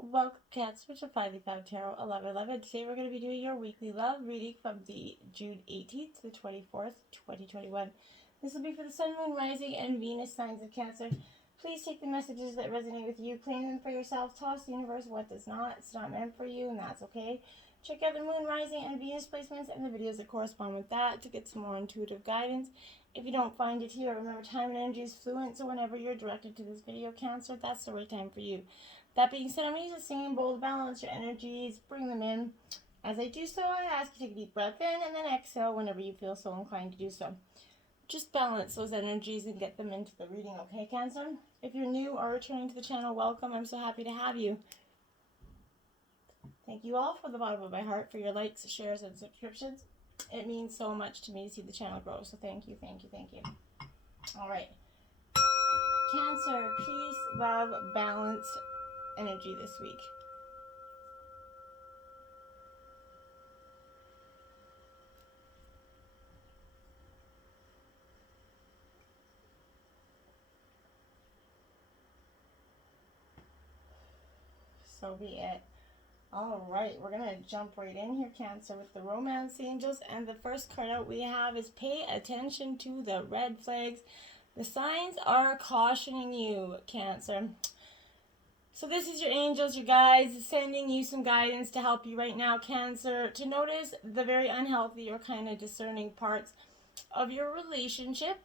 Welcome, Cancer, to Finally Found Tarot 1111. Today we're going to be doing your weekly love reading from the June 18th to the 24th, 2021. This will be for the Sun, Moon, Rising, and Venus signs of Cancer. Please take the messages that resonate with you, claim them for yourself, toss the universe what does not. It's not meant for you, and that's okay. Check out the Moon, Rising, and Venus placements and the videos that correspond with that to get some more intuitive guidance. If you don't find it here, remember time and energy is fluent, so whenever you're directed to this video, Cancer, that's the right time for you. That being said, I'm going to use a singing bowl to balance your energies, bring them in. As I do so, I ask you to take a deep breath in and then exhale whenever you feel so inclined to do so. Just balance those energies and get them into the reading, okay, Cancer? If you're new or returning to the channel, welcome. I'm so happy to have you. Thank you all from the bottom of my heart for your likes, shares, and subscriptions. It means so much to me to see the channel grow, so thank you, thank you, thank you. All right. Cancer, peace, love, balance, energy this week. So be it. All right, we're going to jump right in here, Cancer, with the Romance Angels. And the first card out we have is pay attention to the red flags. The signs are cautioning you, Cancer. So this is your angels, your guides, sending you some guidance to help you right now, Cancer, to notice the very unhealthy or kind of discerning parts of your relationship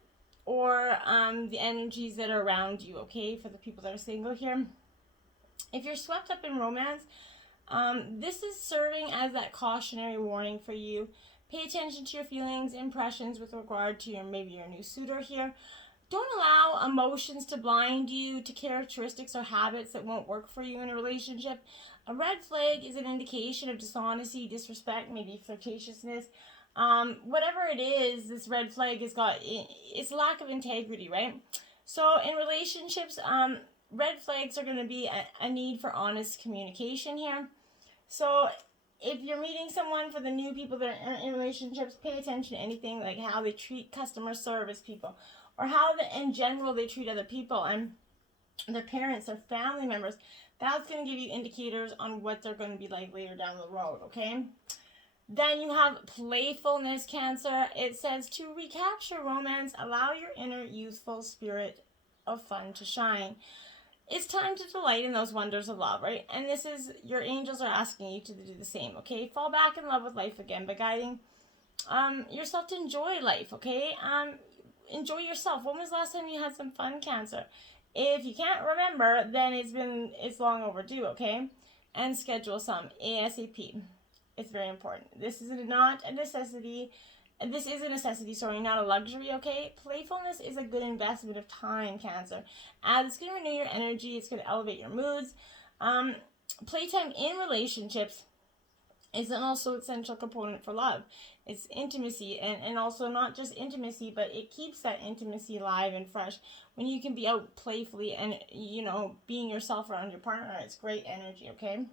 or the energies that are around you, okay, for the people that are single here. If you're swept up in romance, this is serving as that cautionary warning for you. Pay attention to your feelings, impressions with regard to maybe your new suitor here. Don't allow emotions to blind you to characteristics or habits that won't work for you in a relationship. A red flag is an indication of dishonesty, disrespect, maybe flirtatiousness. Whatever it is, this red flag has got, it's lack of integrity, right? So in relationships, red flags are going to be a need for honest communication here. So if you're meeting someone, for the new people that are in relationships, pay attention to anything like how they treat customer service people, or how in general they treat other people and their parents, their family members. That's going to give you indicators on what they're going to be like later down the road, okay? Then you have playfulness, Cancer. It says to recapture romance, allow your inner youthful spirit of fun to shine. It's time to delight in those wonders of love, right? And this is, your angels are asking you to do the same, okay? Fall back in love with life again by guiding yourself to enjoy life, okay? Enjoy yourself. When was the last time you had some fun, Cancer? If you can't remember, then it's long overdue, okay? And schedule some ASAP. It's very important. This is not a necessity. This is a necessity, sorry, not a luxury, okay? Playfulness is a good investment of time, Cancer. As it's going to renew your energy, it's going to elevate your moods. Playtime in relationships is an also essential component for love. It's intimacy, and also not just intimacy, but it keeps that intimacy alive and fresh. When you can be out playfully and, being yourself around your partner, it's great energy, okay?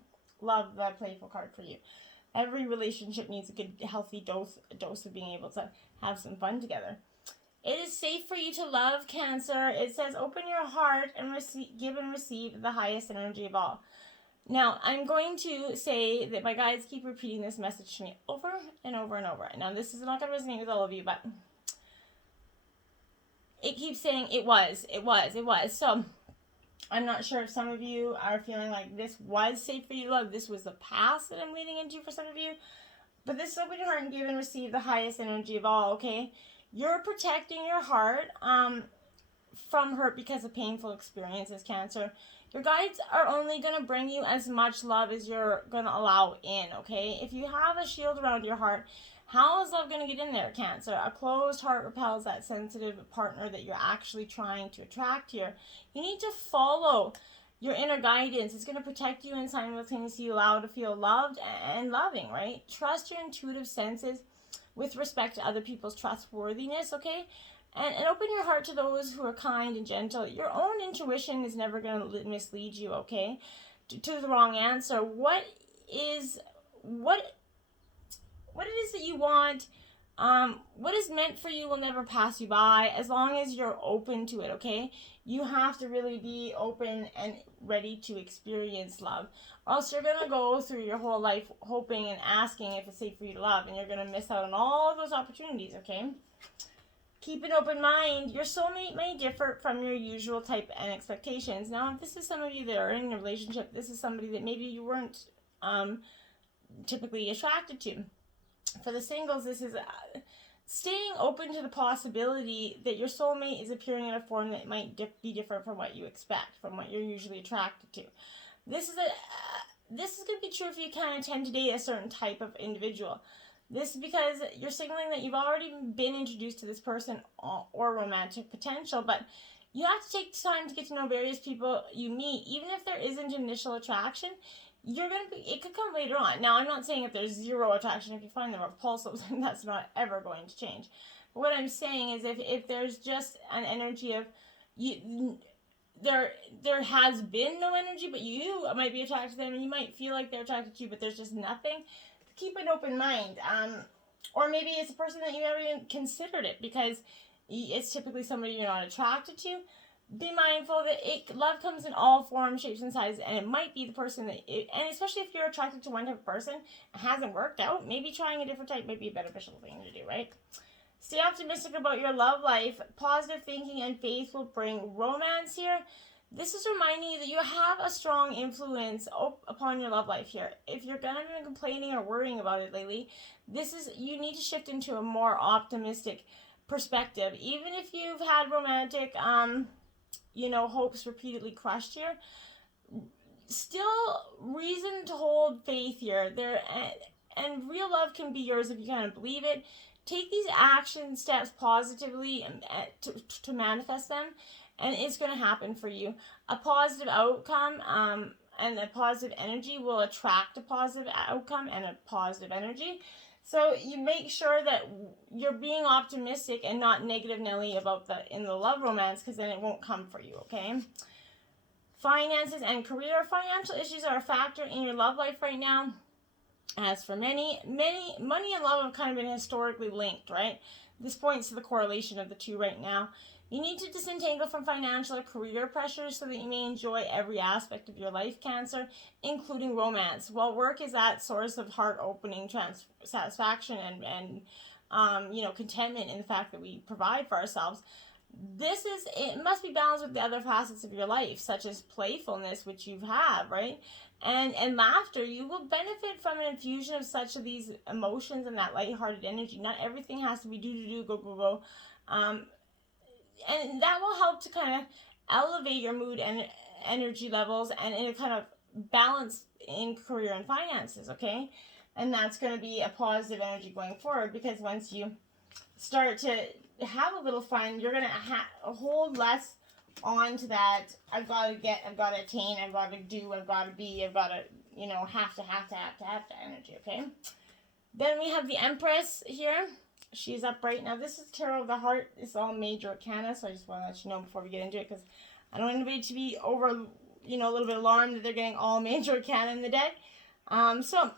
Love that playful card for you. Every relationship needs a good, healthy dose of being able to have some fun together. It is safe for you to love, Cancer. It says open your heart and give and receive the highest energy of all. Now, I'm going to say that my guides keep repeating this message to me over and over and over. Now, this is not going to resonate with all of you, but it keeps saying it was. So I'm not sure if some of you are feeling like this was safe for you to love. This was the past that I'm leading into for some of you. But this is open your heart and give and receive the highest energy of all, okay? You're protecting your heart from hurt because of painful experiences, Cancer. Your guides are only going to bring you as much love as you're going to allow in, okay? If you have a shield around your heart, how is love going to get in there, Cancer? A closed heart repels that sensitive partner that you're actually trying to attract here. You need to follow your inner guidance. It's going to protect you and simultaneously allow to feel loved and loving, right? Trust your intuitive senses with respect to other people's trustworthiness, okay? And open your heart to those who are kind and gentle. Your own intuition is never going to mislead you, okay, to the wrong answer. What it is that you want What is meant for you will never pass you by as long as you're open to it, okay? You have to really be open and ready to experience love. Or else you're going to go through your whole life hoping and asking if it's safe for you to love, and you're going to miss out on all of those opportunities, okay? Keep an open mind. Your soulmate may differ from your usual type and expectations. Now, if this is some of you that are in a relationship, this is somebody that maybe you weren't typically attracted to. For the singles, this is staying open to the possibility that your soulmate is appearing in a form that might be different from what you expect, from what you're usually attracted to. This is going to be true if you kind of tend to date a certain type of individual. This is because you're signaling that you've already been introduced to this person or romantic potential, but you have to take time to get to know various people you meet. Even if there isn't initial attraction, it could come later on. Now, I'm not saying if there's zero attraction, if you find them repulsive, that's not ever going to change. But what I'm saying is if there's just an energy of there has been no energy, but you might be attracted to them, and you might feel like they're attracted to you, but there's just nothing. Keep an open mind. Or maybe it's a person that you never even considered it because it's typically somebody you're not attracted to. Be mindful that love comes in all forms, shapes, and sizes, and it might be the person and especially if you're attracted to one type of person, it hasn't worked out, maybe trying a different type might be a beneficial thing to do, right? Stay optimistic about your love life. Positive thinking and faith will bring romance here. This is reminding you that you have a strong influence upon your love life here. If you're going to be complaining or worrying about it lately, you need to shift into a more optimistic perspective. Even if you've had romantic hopes repeatedly crushed here, still reason to hold faith here. And real love can be yours if you kind of believe it. Take these action steps positively and to manifest them, and it's going to happen for you. A positive outcome and a positive energy will attract a positive outcome and a positive energy. So you make sure that you're being optimistic and not negative Nelly in the love romance, because then it won't come for you, okay? Finances and career. Financial issues are a factor in your love life right now. As for many, money and love have kind of been historically linked, right? This points to the correlation of the two right now. You need to disentangle from financial or career pressures so that you may enjoy every aspect of your life, Cancer, including romance. While work is that source of heart-opening satisfaction and contentment in the fact that we provide for ourselves, it must be balanced with the other facets of your life, such as playfulness, which you have, right? And laughter. You will benefit from an infusion of such of these emotions and that lighthearted energy. Not everything has to be do, go. And that will help to kind of elevate your mood and energy levels and in a kind of balance in career and finances, okay? And that's going to be a positive energy going forward, because once you start to have a little fun, you're going to hold less on to that I've got to get, I've got to attain, I've got to do, I've got to be, I've got to, have to energy, okay? Then we have the Empress here. She's upright. Now, this is Tarot of the Heart. It's all major arcana, so I just want to let you know before we get into it, because I don't want anybody to be over, a little bit alarmed that they're getting all major arcana in the deck. So,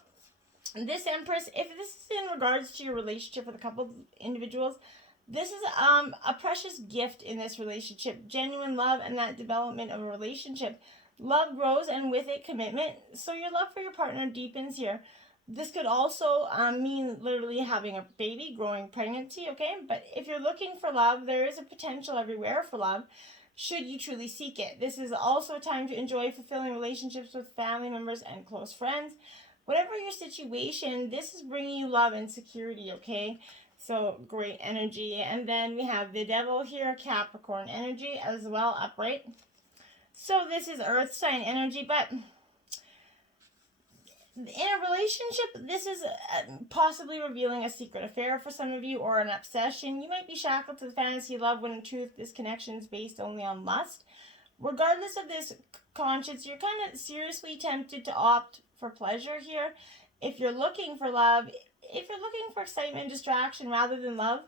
this Empress, if this is in regards to your relationship with a couple of individuals, this is a precious gift in this relationship. Genuine love and that development of a relationship. Love grows, and with it, commitment. So your love for your partner deepens here. This could also mean literally having a baby, growing pregnancy, okay? But if you're looking for love, there is a potential everywhere for love, should you truly seek it. This is also a time to enjoy fulfilling relationships with family members and close friends. Whatever your situation, this is bringing you love and security, okay? So great energy. And then we have the Devil here, Capricorn energy as well, upright. So this is Earth sign energy, but in a relationship, this is possibly revealing a secret affair for some of you, or an obsession. You might be shackled to the fantasy of love when in truth this connection is based only on lust. Regardless of this conscience, you're kind of seriously tempted to opt for pleasure here. If you're looking for love, if you're looking for excitement and distraction rather than love,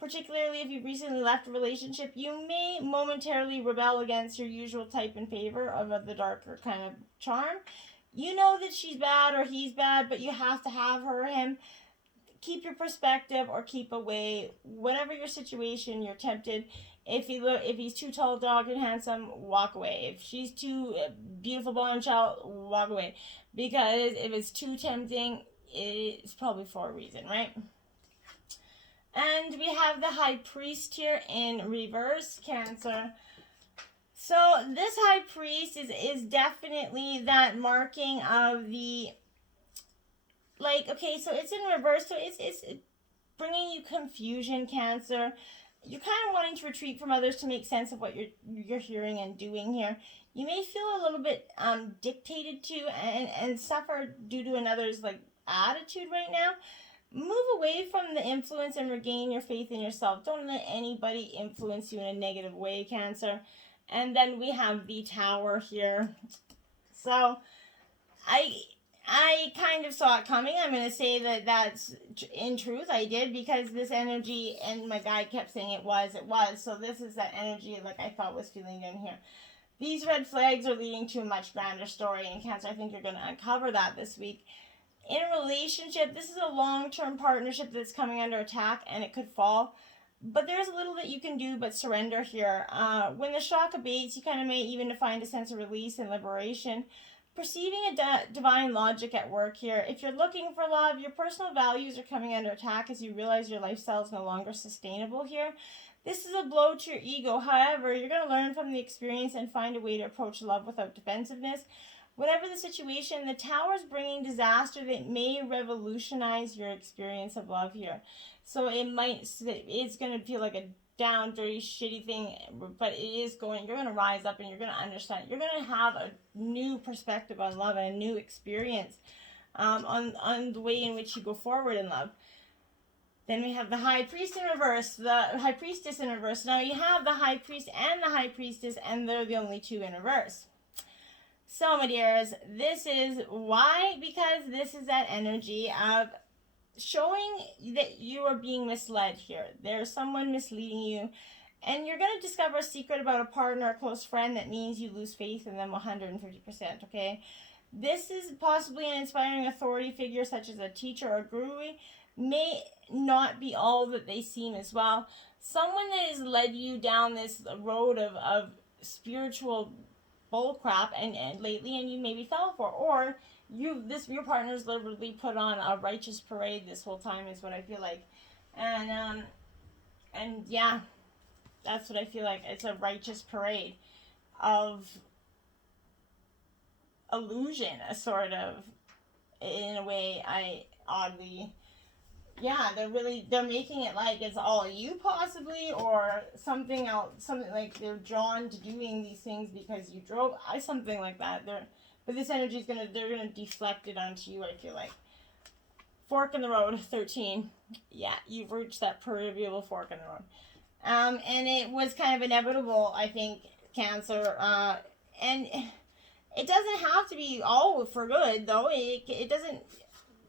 particularly if you've recently left a relationship, you may momentarily rebel against your usual type in favor of the darker kind of charm. You know that she's bad or he's bad, but you have to have her or him. keep your perspective or keep away. Whatever your situation, you're tempted. If he's too tall, dark, and handsome, walk away. If she's too beautiful, blonde child, walk away. Because if it's too tempting, it's probably for a reason, right? And we have the High Priest here in reverse, Cancer. So this High Priest is definitely that marking of the, like, okay, so it's in reverse, so it's bringing you confusion, Cancer. You're kind of wanting to retreat from others to make sense of what you're hearing and doing here. You may feel a little bit dictated to and suffer due to another's like attitude right now. Move away from the influence and regain your faith in yourself. Don't let anybody influence you in a negative way, Cancer. And then we have the Tower here. So I kind of saw it coming. I'm going to say that that's in truth I did, because this energy, and my guide kept saying it was. So this is that energy like I thought was feeling in here. These red flags are leading to a much grander story in Cancer. I think you're going to uncover that this week. In a relationship, this is a long-term partnership that's coming under attack, and it could fall. But there's a little that you can do but surrender here. When the shock abates, you kind of may even find a sense of release and liberation. Perceiving a divine logic at work here. If you're looking for love, your personal values are coming under attack as you realize your lifestyle is no longer sustainable here. This is a blow to your ego. However, you're going to learn from the experience and find a way to approach love without defensiveness. Whatever the situation, the Tower is bringing disaster that may revolutionize your experience of love here. So it's going to feel like a down, dirty, shitty thing, but you're going to rise up and you're going to understand. You're going to have a new perspective on love and a new experience on the way in which you go forward in love. Then we have the High Priest in reverse, the High Priestess in reverse. Now you have the High Priest and the High Priestess, and they're the only two in reverse. So, my dears, this is why, because this is that energy of showing that you are being misled here. There's someone misleading you, and you're going to discover a secret about a partner, a close friend, that means you lose faith in them 150%, okay? This is possibly an inspiring authority figure, such as a teacher or guru, may not be all that they seem as well. Someone that has led you down this road of spiritual bullcrap and lately, and you maybe fell for, or your partner's literally put on a righteous parade this whole time, is what I feel like. And yeah, that's what I feel like. It's a righteous parade of illusion, a sort of, in a way. They're making it like it's all you possibly, or something else, something like they're drawn to doing these things because you drove, something like that. But this energy they're gonna deflect it onto you, I feel like. Fork in the road, 13. Yeah, you've reached that proverbial fork in the road. And it was kind of inevitable, I think, Cancer. And it doesn't have to be all for good, though. It doesn't.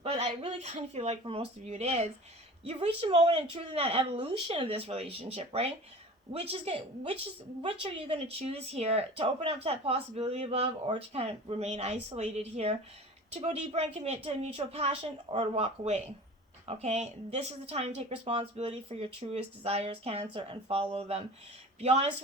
But I really kind of feel like for most of you it is. You've reached a moment in truth in that evolution of this relationship, right? Which are you going to choose here? To open up to that possibility of love, or to kind of remain isolated here? To go deeper and commit to mutual passion, or to walk away? Okay? This is the time to take responsibility for your truest desires, Cancer, and follow them. Be honest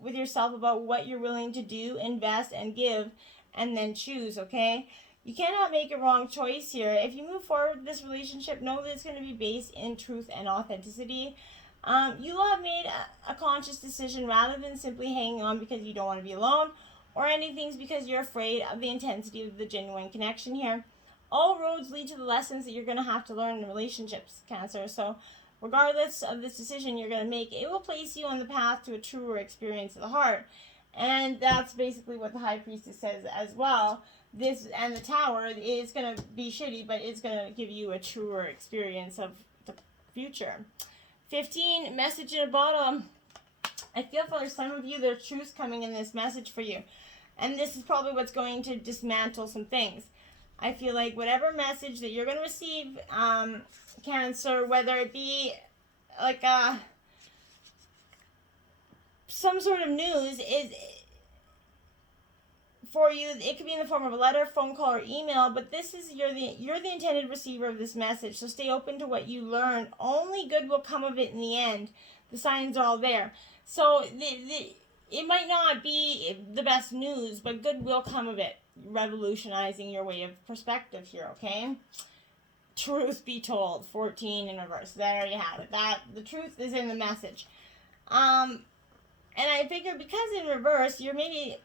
with yourself about what you're willing to do, invest, and give, and then choose, okay? You cannot make a wrong choice here. If you move forward with this relationship, know that it's going to be based in truth and authenticity. You will have made a conscious decision rather than simply hanging on because you don't want to be alone, or ending things because you're afraid of the intensity of the genuine connection here. All roads lead to the lessons that you're going to have to learn in relationships, Cancer. So regardless of this decision you're going to make, it will place you on the path to a truer experience of the heart. And that's basically what the High Priestess says as well. This and the Tower is going to be shitty, but it's going to give you a truer experience of the future. 15, message in a bottle. I feel for some of you, there's truth coming in this message for you. And this is probably what's going to dismantle some things. I feel like whatever message that you're going to receive, Cancer, whether it be like some sort of news, is for you. It could be in the form of a letter, phone call, or email, but this is you're the intended receiver of this message. So stay open to what you learn. Only good will come of it in the end. The signs are all there. So it might not be the best news, but good will come of it. Revolutionizing your way of perspective here, okay? Truth be told, 14 in reverse. There you have it. That the truth is in the message. And I figure because in reverse, you're maybe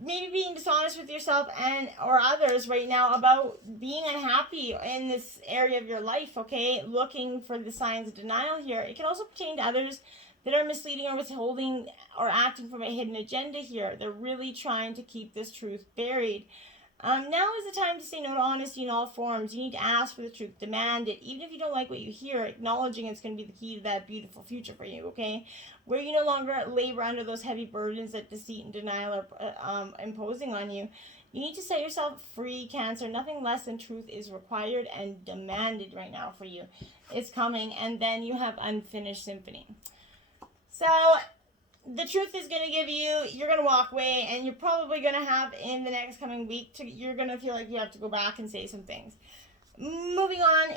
being dishonest with yourself and or others right now about being unhappy in this area of your life, okay? Looking for the signs of denial here. It can also pertain to others that are misleading or withholding or acting from a hidden agenda here. They're really trying to keep this truth buried. Now is the time to say no to honesty in all forms. You need to ask for the truth, demand it. Even if you don't like what you hear, acknowledging it's going to be the key to that beautiful future for you, okay? Where you no longer labor under those heavy burdens that deceit and denial are imposing on you. You need to set yourself free, Cancer. Nothing less than truth is required and demanded right now for you. It's coming, and then you have unfinished symphony. So the truth is going to give you, you're going to walk away, and you're probably going to have in the next coming week, you're going to feel like you have to go back and say some things. Moving on,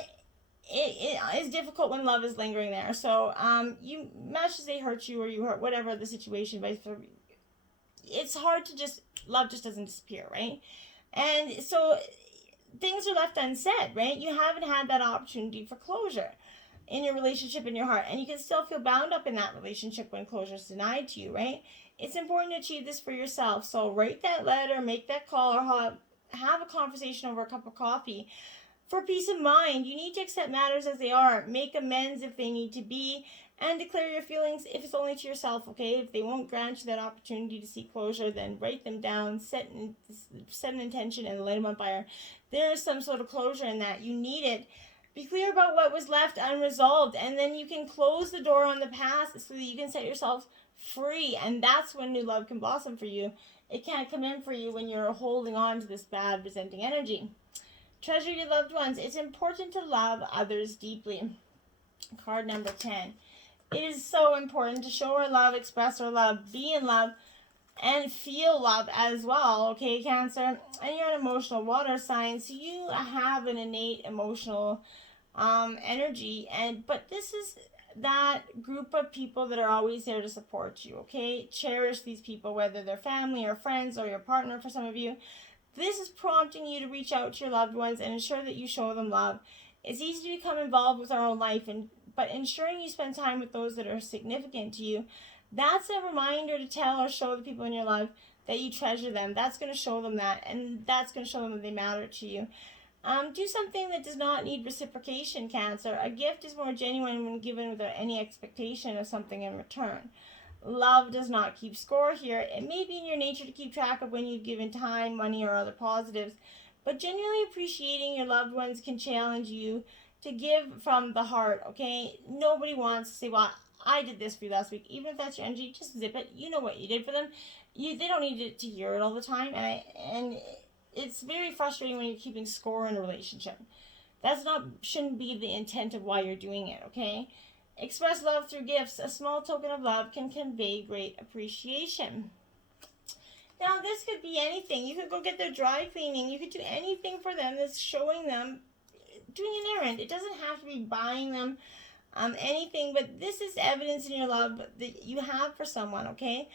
it is difficult when love is lingering there. So you much as they hurt you or you hurt whatever the situation, it's hard to love just doesn't disappear, right? And so things are left unsaid, right? You haven't had that opportunity for closure in your relationship, in your heart, and you can still feel bound up in that relationship when closure is denied to you, right? It's important to achieve this for yourself. So write that letter, make that call, or have a conversation over a cup of coffee. For peace of mind, you need to accept matters as they are, make amends if they need to be, and declare your feelings if it's only to yourself, okay? If they won't grant you that opportunity to seek closure, then write them down, set an intention, and light them on fire. There is some sort of closure in that. You need it. Be clear about what was left unresolved, and then you can close the door on the past so that you can set yourself free, and that's when new love can blossom for you. It can't come in for you when you're holding on to this bad, resenting energy. Treasure your loved ones. It's important to love others deeply. Card number 10. It is so important to show our love, express our love, be in love, and feel love as well, okay, Cancer? And you're an emotional water sign, so you have an innate emotional energy, but this is that group of people that are always there to support you, okay? Cherish these people, whether they're family or friends or your partner for some of you. This is prompting you to reach out to your loved ones and ensure that you show them love. It's easy to become involved with our own life, but ensuring you spend time with those that are significant to you, that's a reminder to tell or show the people in your life that you treasure them. That's going to show them that, and that's going to show them that they matter to you. Do something that does not need reciprocation, Cancer. A gift is more genuine when given without any expectation of something in return. Love does not keep score here. It may be in your nature to keep track of when you've given time, money, or other positives, but genuinely appreciating your loved ones can challenge you to give from the heart, okay? Nobody wants to say, well, I did this for you last week. Even if that's your energy, just zip it. You know what you did for them. They don't need to hear it all the time, and it's very frustrating when you're keeping score in a relationship. Shouldn't be the intent of why you're doing it, okay? Express love through gifts. A small token of love can convey great appreciation. Now, this could be anything. You could go get their dry cleaning. You could do anything for them that's showing them doing an errand. It doesn't have to be buying them anything, but this is evidence in your love that you have for someone, okay?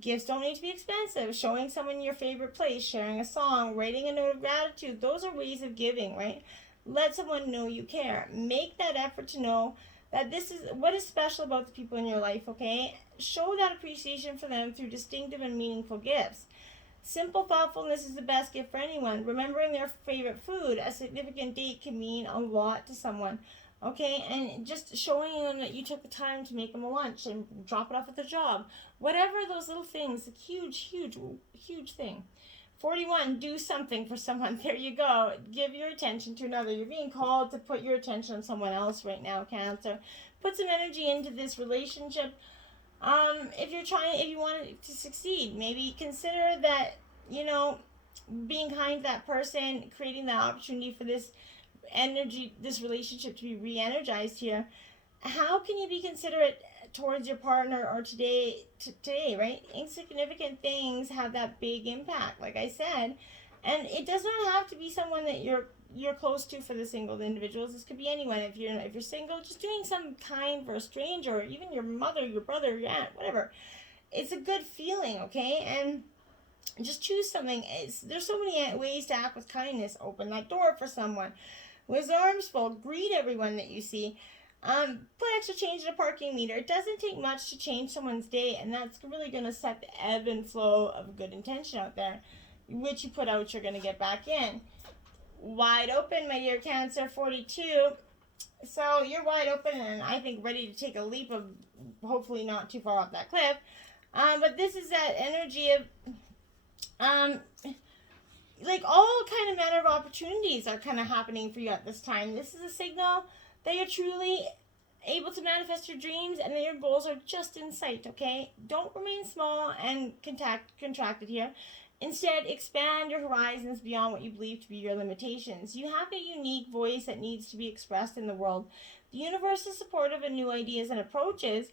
Gifts don't need to be expensive. Showing someone your favorite place, sharing a song, writing a note of gratitude, those are ways of giving, right? Let someone know you care. Make that effort to know that this is what is special about the people in your life, okay? Show that appreciation for them through distinctive and meaningful gifts. Simple thoughtfulness is the best gift for anyone. Remembering their favorite food, a significant date can mean a lot to someone, okay? And just showing them that you took the time to make them a lunch and drop it off at their job. Whatever those little things, a huge, huge, huge thing. 41, do something for someone. There you go. Give your attention to another. You're being called to put your attention on someone else right now, Cancer. Put some energy into this relationship. If you want it to succeed, maybe consider that, being kind to that person, creating that opportunity for this energy, this relationship to be re-energized here. How can you be considerate towards your partner or today, right? Insignificant things have that big impact, like I said. And it does not have to be someone that you're close to for the single individuals. This could be anyone. If you're single, just doing some kind for a stranger, or even your mother, your brother, your aunt, whatever. It's a good feeling, okay? And just choose something. There's so many ways to act with kindness. Open that door for someone who has arms full. Greet everyone that you see. Put extra change in a parking meter. It doesn't take much to change someone's day, and that's really going to set the ebb and flow of good intention out there. Which you put out, you're going to get back in. Wide open, my dear Cancer 42. So you're wide open and I think ready to take a leap of hopefully not too far off that cliff. But this is that energy of like all kind of manner of opportunities are kind of happening for you at this time. This is a signal that you're truly able to manifest your dreams and that your goals are just in sight, okay? Don't remain small and contracted here. Instead, expand your horizons beyond what you believe to be your limitations. You have a unique voice that needs to be expressed in the world. The universe is supportive of new ideas and approaches.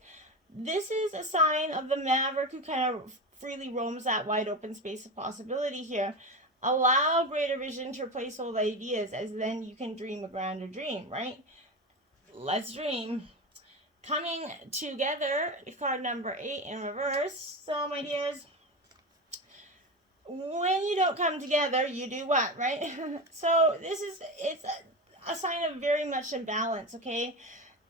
This is a sign of the maverick who kind of freely roams that wide open space of possibility here. Allow greater vision to replace old ideas, as then you can dream a grander dream, right? Let's dream. Coming together, card number 8 in reverse. So, my dears, when you don't come together, you do what, right? So it's a sign of very much imbalance, okay?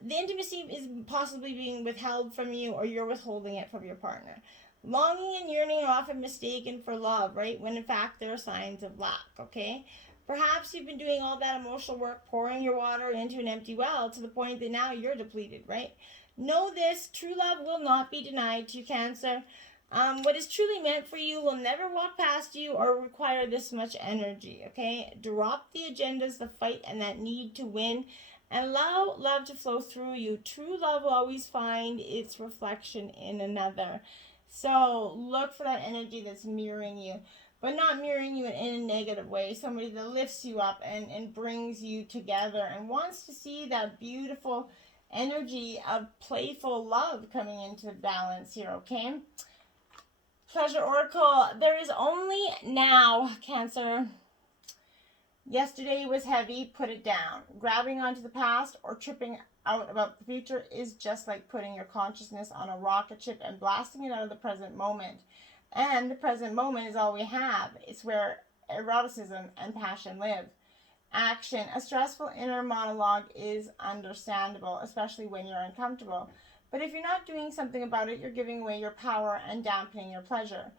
The intimacy is possibly being withheld from you, or you're withholding it from your partner. Longing and yearning are often mistaken for love, right? When in fact there are signs of lack, okay? Perhaps you've been doing all that emotional work, pouring your water into an empty well to the point that now you're depleted, right? Know this, true love will not be denied to you, Cancer. What is truly meant for you will never walk past you or require this much energy, okay? Drop the agendas, the fight, and that need to win, and allow love to flow through you. True love will always find its reflection in another. So look for that energy that's mirroring you, but not mirroring you in a negative way. Somebody that lifts you up and brings you together and wants to see that beautiful energy of playful love coming into balance here, okay? Pleasure Oracle, there is only now, Cancer. Yesterday was heavy, put it down. Grabbing onto the past or tripping out about the future is just like putting your consciousness on a rocket ship and blasting it out of the present moment. And the present moment is all we have. It's where eroticism and passion live. Action. A stressful inner monologue is understandable, especially when you're uncomfortable. But if you're not doing something about it, you're giving away your power and dampening your pleasure.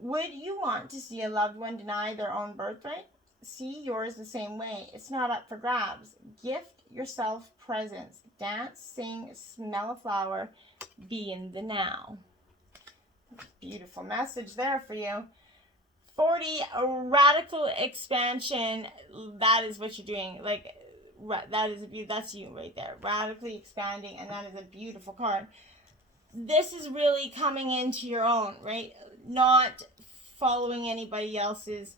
Would you want to see a loved one deny their own birthright? See yours the same way. It's not up for grabs. Gift yourself presence. Dance, sing, smell a flower. Be in the now. Beautiful message there for you. 40, a radical expansion. That is what you're doing. Like, that's you right there, radically expanding, and that is a beautiful card. This is really coming into your own, right? Not following anybody else's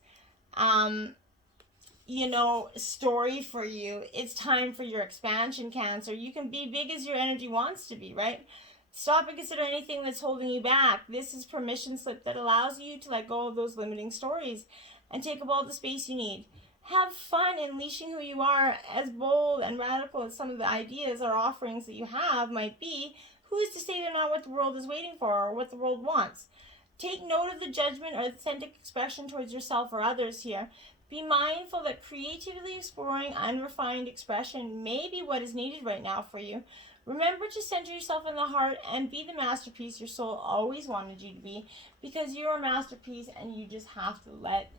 story for you. It's time for your expansion, Cancer. You can be big as your energy wants to be, right? Stop and consider anything that's holding you back. This is permission slip that allows you to let go of those limiting stories and take up all the space you need. Have fun unleashing who you are. As bold and radical as some of the ideas or offerings that you have might be, who is to say they're not what the world is waiting for or what the world wants? Take note of the judgment or authentic expression towards yourself or others here. Be mindful that creatively exploring unrefined expression may be what is needed right now for you. Remember to center yourself in the heart and be the masterpiece your soul always wanted you to be, because you're a masterpiece and you just have to let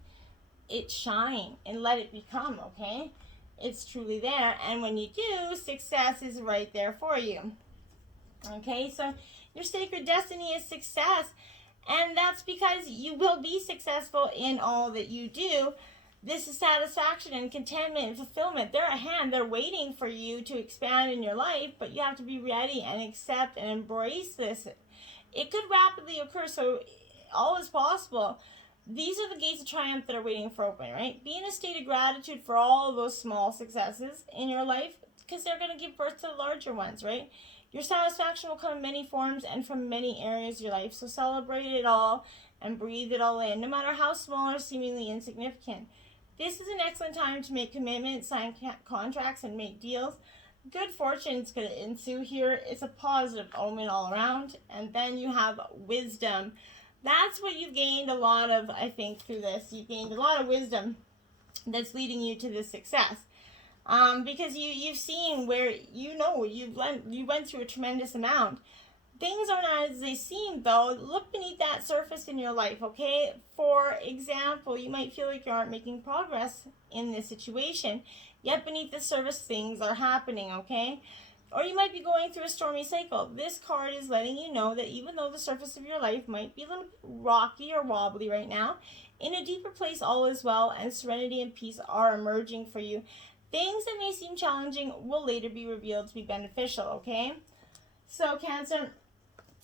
it shine and let it become, okay? It's truly there, and when you do, success is right there for you. Okay, so your sacred destiny is success, and that's because you will be successful in all that you do. This is satisfaction and contentment and fulfillment. They're at hand. They're waiting for you to expand in your life, but you have to be ready and accept and embrace this. It could rapidly occur, so all is possible. These are the gates of triumph that are waiting for open, right? Be in a state of gratitude for all of those small successes in your life, because they're going to give birth to larger ones, right? Your satisfaction will come in many forms and from many areas of your life. So celebrate it all and breathe it all in, no matter how small or seemingly insignificant. This is an excellent time to make commitments, sign contracts, and make deals. Good fortune is going to ensue here. It's a positive omen all around. And then you have wisdom. That's what you've gained a lot of, I think, through this. You've gained a lot of wisdom that's leading you to this success. Because you've seen where you went through a tremendous amount. Things are not as they seem, though. Look beneath that surface in your life, okay? For example, you might feel like you aren't making progress in this situation, yet beneath the surface things are happening, okay? Or you might be going through a stormy cycle. This card is letting you know that even though the surface of your life might be a little bit rocky or wobbly right now, in a deeper place all is well, and serenity and peace are emerging for you. Things that may seem challenging will later be revealed to be beneficial, okay? So, Cancer,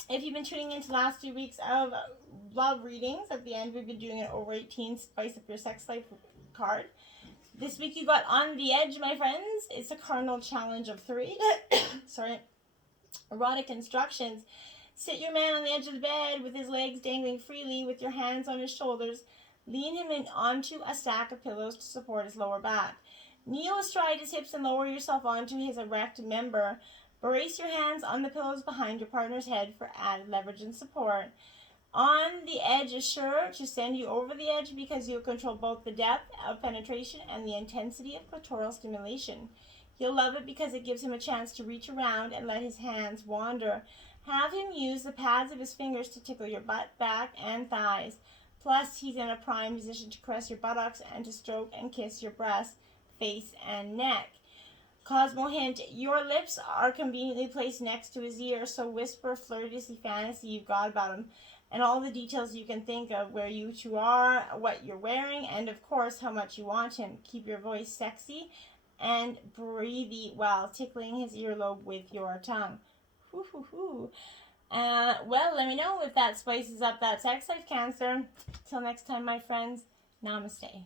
if you've been tuning into the last few weeks of love readings, at the end we've been doing an over 18 Spice Up Your Sex Life card. This week you got On the Edge, my friends. It's a cardinal challenge of 3. Sorry. Erotic instructions. Sit your man on the edge of the bed with his legs dangling freely with your hands on his shoulders. Lean him in onto a stack of pillows to support his lower back. Kneel astride his hips and lower yourself onto his erect member. Brace your hands on the pillows behind your partner's head for added leverage and support. On the Edge is sure to send you over the edge because you'll control both the depth of penetration and the intensity of clitoral stimulation. He'll love it because it gives him a chance to reach around and let his hands wander. Have him use the pads of his fingers to tickle your butt, back, and thighs. Plus, he's in a prime position to caress your buttocks and to stroke and kiss your breasts, face, and neck. Cosmo hint, your lips are conveniently placed next to his ear, so whisper flirtiously fantasy you've got about him, and all the details you can think of, where you two are, what you're wearing, and of course how much you want him. Keep your voice sexy and breathy while tickling his earlobe with your tongue. Hoo hoo hoo. Well, let me know if that spices up that sex life, Cancer. Till next time, my friends, namaste.